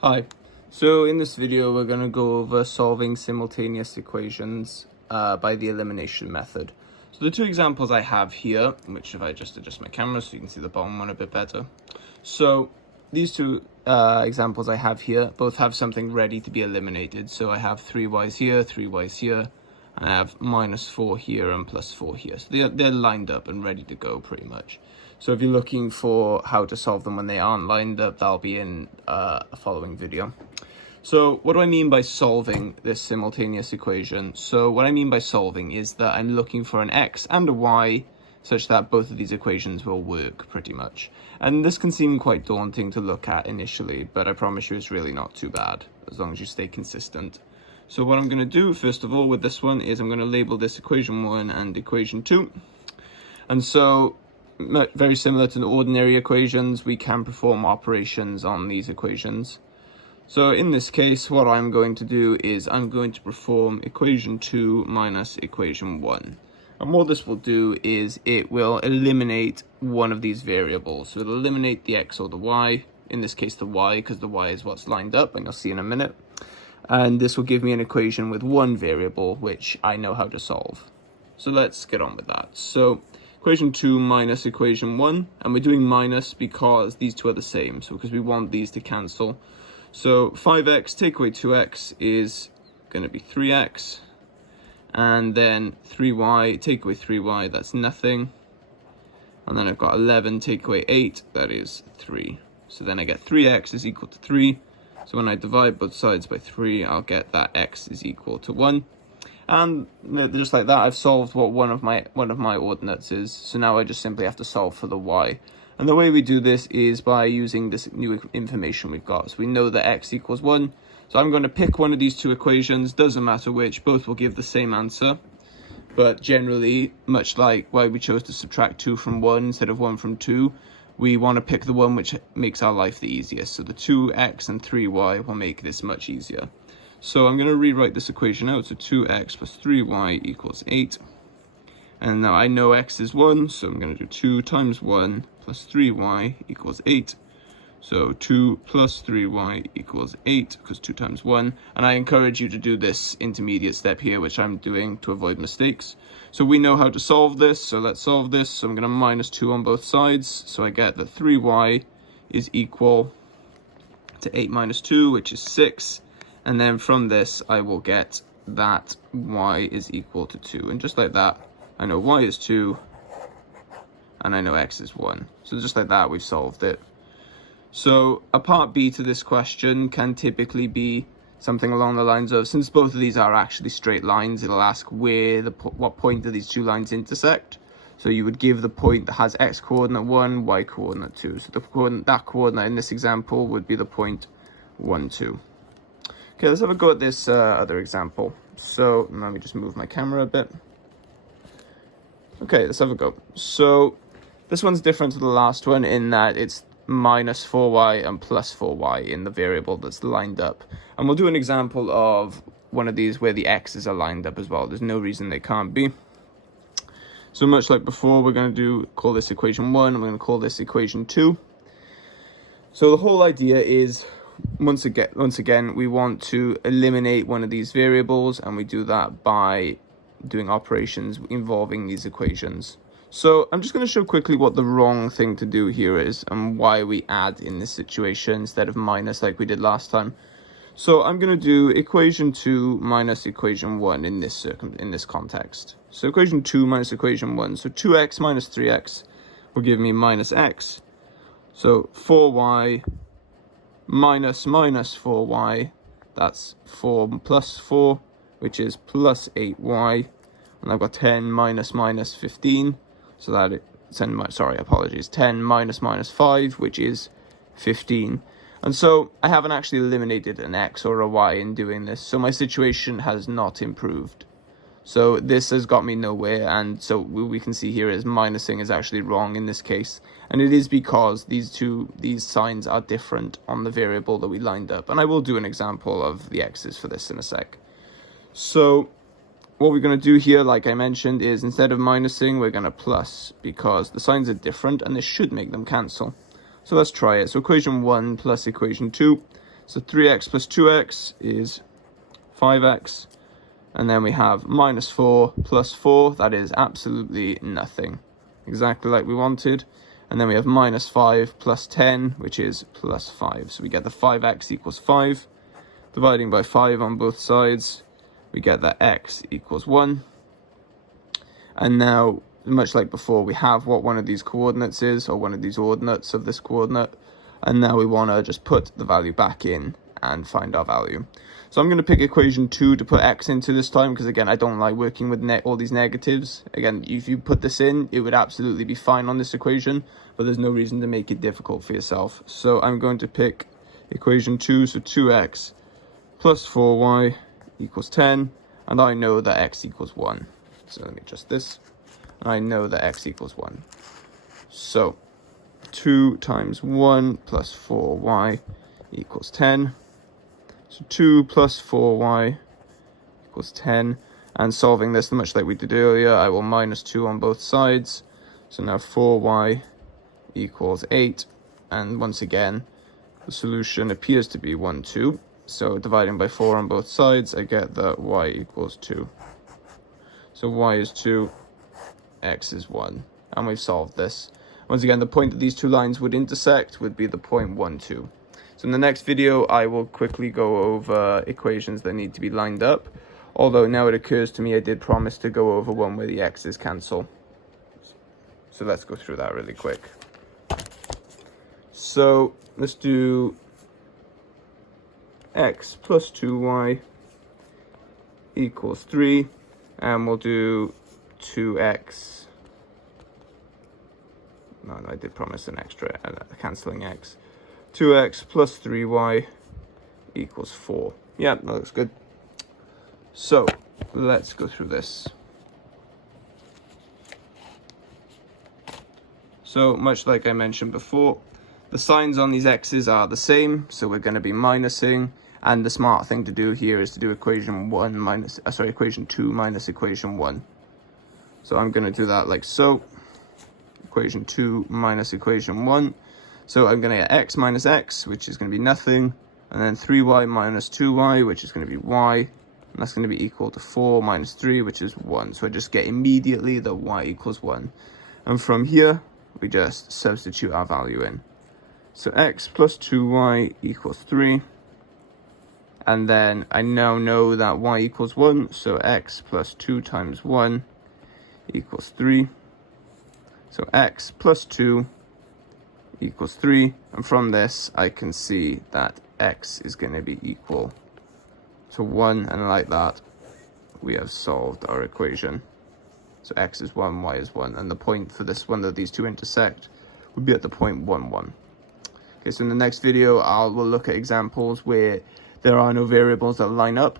Hi, so in this video we're going to go over solving simultaneous equations by the elimination method. So the two examples I have here, which if I just adjust my camera so you can see the bottom one a bit better. So these two examples I have here both have something ready to be eliminated. So I have 3y's here, 3y's here, and I have minus 4 here and plus 4 here. So they're lined up and ready to go pretty much. So if you're looking for how to solve them when they aren't lined up, that'll be in a following video. So what do I mean by solving this simultaneous equation? So what I mean by solving is that I'm looking for an x and a y such that both of these equations will work pretty much. And this can seem quite daunting to look at initially, but I promise you it's really not too bad as long as you stay consistent. So what I'm going to do first of all with this one is I'm going to label this equation 1 and equation 2. And so very similar to the ordinary equations, we can perform operations on these equations. So in this case, what I'm going to do is I'm going to perform equation 2 minus equation 1. And what this will do is it will eliminate one of these variables. So it'll eliminate the x or the y, in this case the y, because the y is what's lined up, and you'll see in a minute. And this will give me an equation with one variable, which I know how to solve. So let's get on with that. So equation 2 minus equation 1, and we're doing minus because these two are the same, so because we want these to cancel. So 5x take away 2x is going to be 3x, and then 3y take away 3y, that's nothing, and then I've got 11 take away 8, that is 3. So then I get 3x is equal to 3, so when I divide both sides by 3, I'll get that x is equal to 1. And just like that, I've solved what one of my ordinates is. So now I just simply have to solve for the y. And the way we do this is by using this new information we've got. So we know that x equals 1. So I'm going to pick one of these two equations, doesn't matter which, both will give the same answer. But generally, much like why we chose to subtract 2 from 1 instead of 1 from 2, we want to pick the one which makes our life the easiest. So the 2x and 3y will make this much easier. So I'm going to rewrite this equation out. So 2x plus 3y equals 8. And now I know x is 1, so I'm going to do 2 times 1 plus 3y equals 8. So 2 plus 3y equals 8, because 2 times 1. And I encourage you to do this intermediate step here, which I'm doing to avoid mistakes. So we know how to solve this, so let's solve this. So I'm going to minus 2 on both sides. So I get that 3y is equal to 8 minus 2, which is 6. And then from this, I will get that y is equal to 2. And just like that, I know y is 2, and I know x is 1. So just like that, we've solved it. So a part B to this question can typically be something along the lines of, since both of these are actually straight lines, it'll ask what point do these two lines intersect. So you would give the point that has x coordinate 1, y coordinate 2. So that coordinate in this example would be the point 1, 2. Okay, let's have a go at this other example. So let me just move my camera a bit. Okay, let's have a go. So this one's different to the last one in that it's minus 4y and plus 4y in the variable that's lined up. And we'll do an example of one of these where the x's are lined up as well. There's no reason they can't be. So much like before, we're going to call this equation 1, and we're going to call this equation 2. So the whole idea is, once again, we want to eliminate one of these variables, and we do that by doing operations involving these equations. So I'm just going to show quickly what the wrong thing to do here is and why we add in this situation instead of minus like we did last time. So I'm going to do equation 2 minus equation 1 in this context. So equation 2 minus equation 1. So 2x minus 3x will give me minus x. So 4y minus 4y, that's 4 plus 4, which is plus 8y, and I've got 10 minus 15, so that is 10 minus 5, which is 15. And so I haven't actually eliminated an x or a y in doing this, so my situation has not improved. So this has got me nowhere, and so we can see here is minusing is actually wrong in this case. And it is because these signs are different on the variable that we lined up. And I will do an example of the x's for this in a sec. So what we're going to do here, like I mentioned, is instead of minusing, we're going to plus, because the signs are different and this should make them cancel. So let's try it. So equation 1 plus equation 2. So 3x plus 2x is 5x. And then we have minus 4 plus 4, that is absolutely nothing. Exactly like we wanted. And then we have minus 5 plus 10, which is plus 5. So we get the 5x equals 5. Dividing by 5 on both sides, we get that x equals 1. And now, much like before, we have what one of these coordinates is, or one of these ordinates of this coordinate. And now we want to just put the value back in and find our value. So I'm going to pick equation 2 to put x into this time, because again, I don't like working with all these negatives. Again, if you put this in, it would absolutely be fine on this equation, but there's no reason to make it difficult for yourself. So I'm going to pick equation 2, so 2x plus 4y equals 10, and I know that x equals 1. So let me adjust this, and I know that x equals 1. So 2 times 1 plus 4y equals 10. So 2 plus 4y equals 10. And solving this much like we did earlier, I will minus 2 on both sides. So now 4y equals 8. And once again, the solution appears to be 1, 2. So dividing by 4 on both sides, I get that y equals 2. So y is 2, x is 1. And we've solved this. Once again, the point that these two lines would intersect would be the point 1, 2. So in the next video, I will quickly go over equations that need to be lined up. Although now it occurs to me I did promise to go over one where the x's cancel. So let's go through that really quick. So let's do x plus 2y equals 3. And we'll do 2x. No, I did promise an extra, cancelling x. 2x plus 3y equals 4. Yeah, that looks good. So, let's go through this. So, much like I mentioned before, the signs on these x's are the same, so we're going to be minusing, and the smart thing to do here is to do equation 2 minus equation 1. So I'm going to do that like so. Equation 2 minus equation 1. So I'm going to get x minus x, which is going to be nothing, and then 3y minus 2y, which is going to be y, and that's going to be equal to 4 minus 3, which is 1. So I just get immediately that y equals 1. And from here, we just substitute our value in. So x plus 2y equals 3. And then I now know that y equals 1, so x plus 2 times 1 equals 3. So x plus 2 equals 3, and from this I can see that x is going to be equal to 1, and like that we have solved our equation. So x is 1, y is 1, and the point for this one that these two intersect would be at the point 1, 1. Okay, so in the next video we'll look at examples where there are no variables that line up,